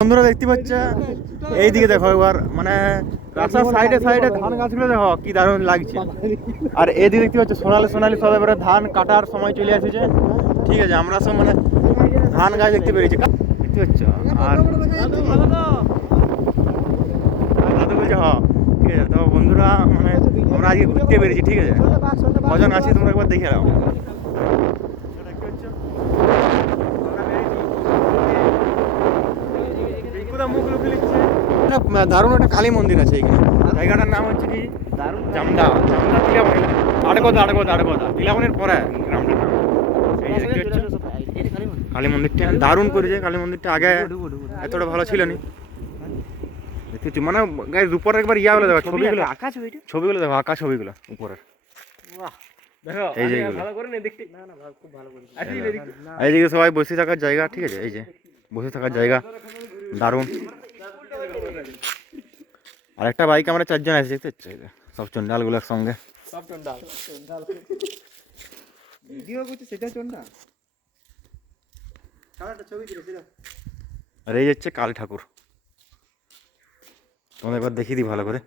বন্ধুরা দেখতে পাচ্ছে এইদিকে দেখো একবার মানে রাস্তার সাইডে সাইডে ধান গাছগুলো দেখো কি দারুণ লাগছে। আর এইদিকে দেখতে পাচ্ছ সোনালি সোনালি সব এবারে ধান কাটার সময় চলে আসছে। ঠিক আছে, আমরা সব মানে ধান গাছ দেখতে পেরেছি, দেখতে পাচ্ছ। আর দাদু বলছে হ, ঠিক আছে। তো বন্ধুরা মানে আমরা আজকে ঘুরতে পেরেছি, ঠিক আছে। কজন আছি তোমরা একবার দেখে নাও। দারুণ একটা কালী মন্দির আছে এখানে। জায়গাটার নাম হচ্ছে কি জামদা জামদা টিলাবনি, আড়গোদা টিলাবনির পরে গ্রামটার নাম। এই যে দেখতে পাচ্ছ কালী মন্দিরটা দারুণ করেছে। কালী মন্দিরটা আগে এতটা ভালো ছিল না, দেখতেছি মানে গাইস উপরে একবার বলে দেখো ছবিগুলো, ছবিগুলো দেখো, আঁকা ছবিগুলো উপরের। এই যে এইদিকে সবাই বসে থাকার জায়গা, ঠিক আছে। এই যে বসে থাকার জায়গা দারুণ। আর একটা বাইক আমরা চারজন আছি, দেখতে পাচ্ছ সব চন্ডালগুলো একসঙ্গে। আর এই হচ্ছে কালী ঠাকুর, তোমাদের একবার দেখিয়ে দিই ভালো করে।